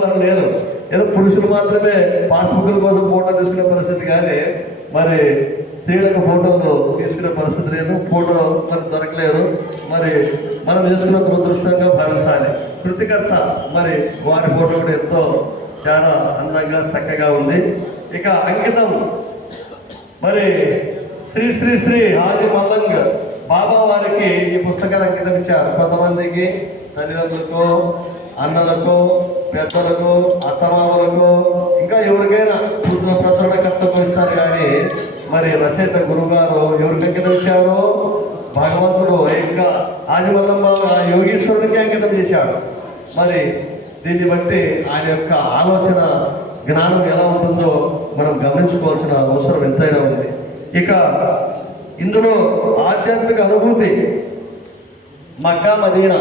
వారు లేరు. ఏదో పురుషులు మాత్రమే పాస్బుక్ల కోసం ఫోటో తీసుకునే పరిస్థితి, కానీ మరి స్త్రీలకు ఫోటోలు తీసుకునే పరిస్థితి లేదు. ఫోటో మరి దొరకలేదు. మరి మనం చేసుకున్న దురదృష్టంగా భావించాలి. కృతికర్త మరి వారి ఫోటో కూడా ఎంతో చాలా అందంగా చక్కగా ఉంది. ఇక అంకితం మరి శ్రీ శ్రీ శ్రీ హాజీ మల్లంగ్ బాబా వారికి ఈ పుస్తకాలు అంకితం ఇచ్చారు. కొంతమందికి తల్లిదండ్రులకు, అన్నలకు, పెద్దలకు, అత్తమామలకు, ఇంకా ఎవరికైనా ప్రచురణకర్తకు ఇస్తారు. కానీ మరి రచయిత గురువు గారు ఎవరికి అంకితం ఇచ్చారో భగవంతుడు ఇంకా హాజీ మల్లం బాబా యోగీశ్వరుడికి అంకితం చేశాడు. మరి దీన్ని బట్టి ఆయన యొక్క ఆలోచన జ్ఞానం ఎలా ఉంటుందో మనం గమనించుకోవాల్సిన అవసరం ఎంతైనా ఉంది. ఇక ఇందులో ఆధ్యాత్మిక అనుభూతి మక్కా మదీనా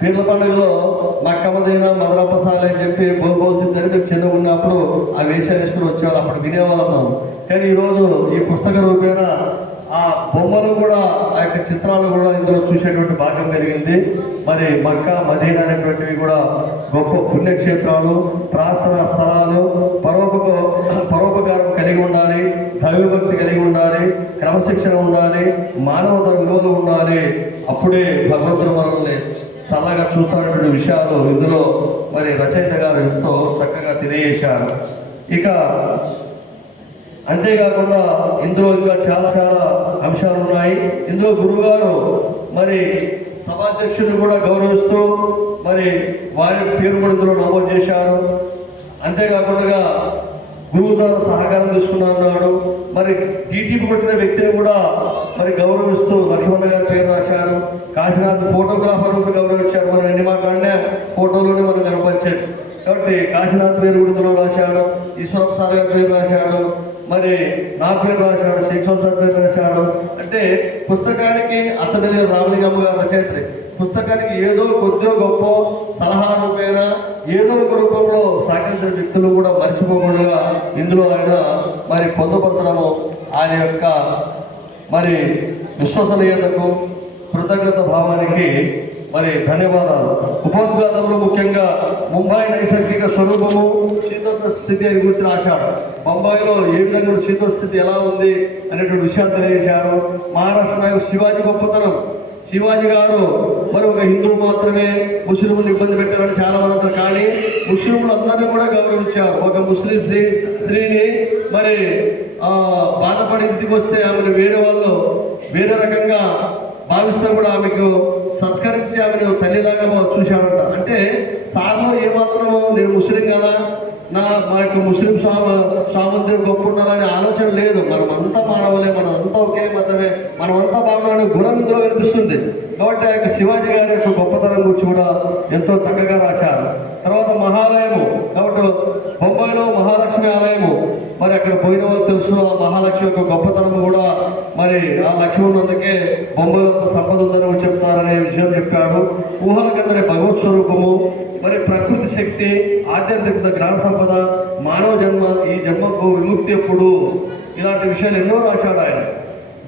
పీర్ల పండుగలో మక్కా మదీనా మదరపసాలి అని చెప్పి బోల్సిందని మేము చిన్నగా ఉన్నప్పుడు ఆ వేషాలు వేసుకుని వచ్చేవాళ్ళు. అప్పుడు వినేవాళ్ళం. కానీ ఈరోజు ఈ పుస్తక రూపేణ ఆ బొమ్మలు కూడా, ఆ యొక్క చిత్రాలు కూడా ఇందులో చూసేటువంటి భాగ్యం కలిగింది. మరి మక్కా మదీనా అనేటువంటివి కూడా గొప్ప పుణ్యక్షేత్రాలు, ప్రార్థనా స్థలాలు, పరోపకారం కలిగి ఉండాలి, దైవభక్తి కలిగి ఉండాలి, క్రమశిక్షణ ఉండాలి, మానవత విలువలు ఉండాలి. అప్పుడే భగవంతుడు మనల్ని చల్లగా చూస్తున్నటువంటి విషయాలు ఇందులో మరి రచయిత గారు ఎంతో చక్కగా తెలియజేశారు. ఇక అంతేకాకుండా ఇందులో ఇంకా చాలా చాలా అంశాలు ఉన్నాయి. ఇందులో గురువుగారు మరి సభాధ్యక్షుడిని కూడా గౌరవిస్తూ మరి వారి పేరు కూడా ఇందులో నమోదు చేశారు. అంతేకాకుండా గురువు ద్వారా సహకారం తీసుకున్నాడు. మరి టీటీపీ కొట్టిన వ్యక్తిని కూడా మరి గౌరవిస్తూ లక్ష్మణ గారి పేరు రాశారు. కాశీనాథ్ ఫోటోగ్రాఫర్ గౌరవించారు. మనం ఎన్ని మాట్లాడినా ఫోటోలోనే మనం కనపరిచారు. కాబట్టి కాశీనాథ్ పేరు కూడా ఇందులో రాశాడు. ఈశ్వరప్ప సార్ గారి పేరు రాశాడు. మరి నా పేరు రాశాడు. శిక్షణ సార్ పేరు రాశాడు. అంటే పుస్తకానికి అతడి రామలింగమ్మ గారు రచయిత్రి. పుస్తకానికి ఏదో కొద్దిగా గొప్ప సలహా రూపేణ ఏదో ఒక రూపంలో సహకరించిన వ్యక్తులు కూడా మర్చిపోకుండా ఇందులో ఆయన మరి పొందుపరచడము ఆయన యొక్క మరి విశ్వసనీయతకు, కృతజ్ఞత భావానికి మరి ధన్యవాదాలు. ఉపోద్ఘాతంలో ముఖ్యంగా ముంబై నైసర్గిక స్వరూపము, శీతోష్ణ స్థితి అని గురించి రాశాడు. బొంబాయిలో ఏ విధంగా శీతోష్ణ స్థితి ఎలా ఉంది అనేటువంటి విషయాలు తెలియజేశారు. మహారాష్ట్ర శివాజీ గొప్పతనం. శివాజీ గారు మరి ఒక హిందువు మాత్రమే ముస్లింలు ఇబ్బంది పెట్టారని చాలా మంది అంటారు. కానీ ముస్లింలు అందరినీ కూడా గౌరవించారు. ఒక ముస్లిం స్త్రీని మరి బాధపడి ఇంటికి వస్తే ఆమెను వేరే వాళ్ళు వేరే రకంగా భావిస్తే కూడా ఆమెకు సత్కరించి ఆమెను తల్లిలాగా చూశాడంట. అంటే సార్లో ఏమాత్రము నేను ముస్లిం కదా, మా యొక్క ముస్లిం స్వామంతులు గొప్ప ఉండాలనే ఆలోచన లేదు. మనమంతా మానవులే, మనమంతా ఒకే మతమే, మనమంతా బాగుండాలనే గుణం ఇందులో కనిపిస్తుంది. కాబట్టి ఆ యొక్క శివాజీ గారి యొక్క గొప్పతనం గురించి కూడా ఎంతో చక్కగా రాశారు. తర్వాత మహాలయము. కాబట్టి బొంబాయిలో మహాలక్ష్మి ఆలయము. మరి అక్కడ పోయిన వాళ్ళు తెలుసు ఆ మహాలక్ష్మి యొక్క గొప్పతనం కూడా. మరి ఆ లక్ష్మి ఉన్నందుకే బొంబాయిలో సంపద ఉందని చెప్తారనే విషయం చెప్పాడు. ఊహల కిందనే భగవత్ స్వరూపము, మరి ప్రకృతి శక్తి, ఆధ్యాత్మికత, జ్ఞాన సంపద, మానవ జన్మ, ఈ జన్మకు విముక్తి ఎప్పుడు, ఇలాంటి విషయాలు ఎన్నో రాశాడు ఆయన.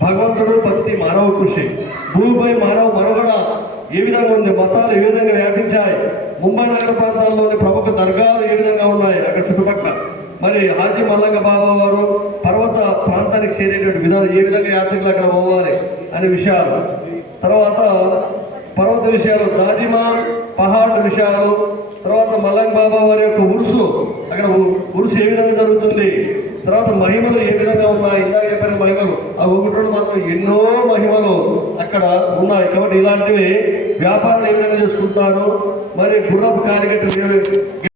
భగవంతుడు, భక్తి, మానవ కృషి, భూమిపై మానవ మనుగడ ఏ విధంగా ఉంది, మతాలు ఏ విధంగా వ్యాపించాయి, ముంబై నగర ప్రాంతాల్లోని ప్రముఖ దర్గాలు ఏ విధంగా ఉన్నాయి అక్కడ చుట్టుపక్కల, మరి హాజీ మల్లంగ బాబా వారు పర్వత ప్రాంతానికి చేరేటువంటి విధానం, ఏ విధంగా యాత్రికులు అక్కడ పోవాలి అనే విషయాలు. తర్వాత పర్వత విషయాలు, దాదిమా పహాడ్ విషయాలు. తర్వాత మల్లంగ బాబా వారి యొక్క ఉరుసు, అక్కడ ఉరుసు ఏ విధంగా జరుగుతుంది, తర్వాత మహిమలు ఏ విధంగా ఉన్నాయి, ఇందాక చెప్పిన మహిమలు ఆ ఒకటి మాత్రం ఎన్నో మహిమలు అక్కడ ఉన్నాయి. కాబట్టి ఇలాంటివి వ్యాపారాలు ఏ విధంగా చేసుకుంటారు, మరి గుర్రపు కాలిగట్టు